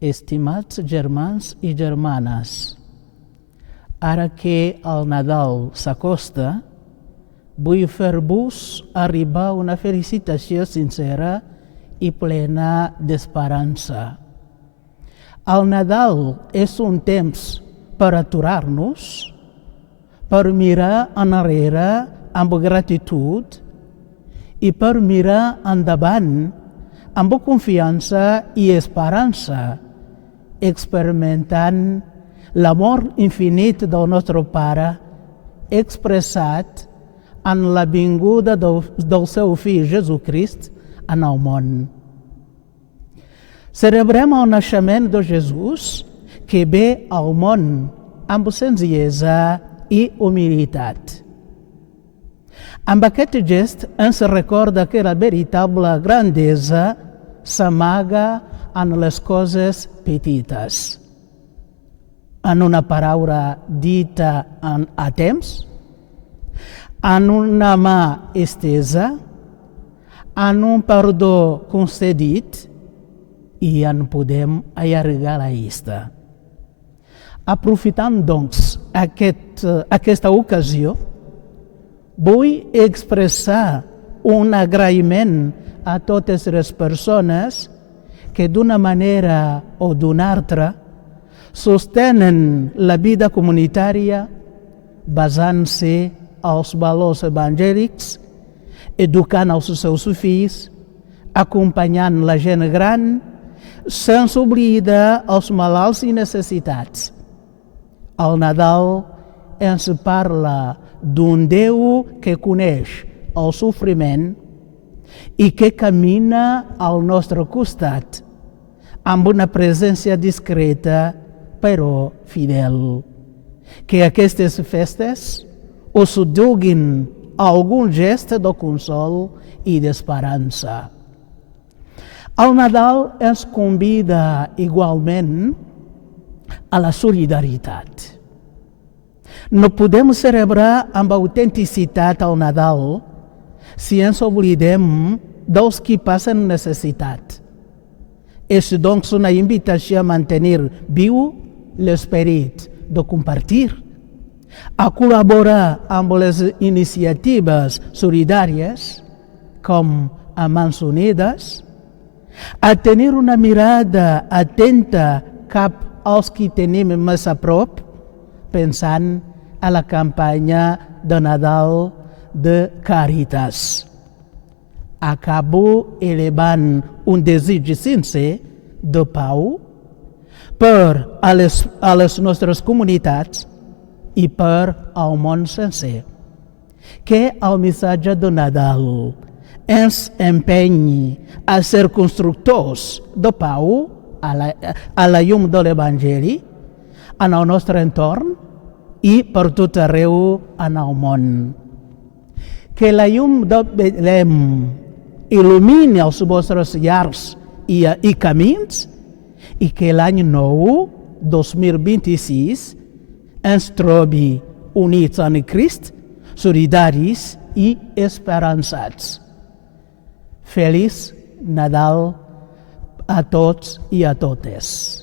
Estimats germans i germanes, ara que el Nadal s'acosta, vull fer-vos arribar una felicitació sincera i plena d'esperança. El Nadal és un temps per aturar-nos, per mirar enrere amb gratitud i per mirar endavant amb confiança i esperança, experimentant l'amor infinit del nostre Pare expressat en la vinguda del seu Fill Jesucrist en el món. Celebrem el naixement de Jesús, que ve al món amb senzillesa i humilitat. Amb aquest gest ens recorda que la veritable grandesa s'amaga en les coses petites. En una paraula dita a temps, en una mà estesa, en un perdó concedit, i en podem allargar la llista. Aprofitant, doncs, aquesta ocasió, vull expressar un agraïment a totes les persones que d'una manera o d'una altra sostenen la vida comunitària basant-se als valors evangèlics, educant els seus fills, acompanyant la gent gran, sense oblidar els malalts i necessitats. El Nadal ens parla d'un Déu que coneix el sofriment i que camina al nostre costat amb una presència discreta però fidel. Que aquestes festes us duguin algun gest de consol i d'esperança. El Nadal ens convida igualment a la solidaritat. No podem celebrar amb autenticitat el Nadal si ens oblidem dels qui passen necessitat. És doncs una invitació a mantenir viu l'esperit de compartir, a col·laborar amb les iniciatives solidàries, com a Mans Unides, a tenir una mirada atenta cap als qui tenim més a prop, pensant a la campanya de Nadal de Càritas. Acabo elevant un desig sincer de pau per a les nostres comunitats i per al món sencer. Que el missatge de Nadal ens empenyi a ser constructors de pau a la llum de l'Evangeli en el nostre entorn i per tot arreu en el món. Que la llum de Betlem il·lumini els vostres llars i camins i que l'any nou, 2026, ens trobi units en Crist, solidaris i esperançats. Feliç Nadal a tots i a totes.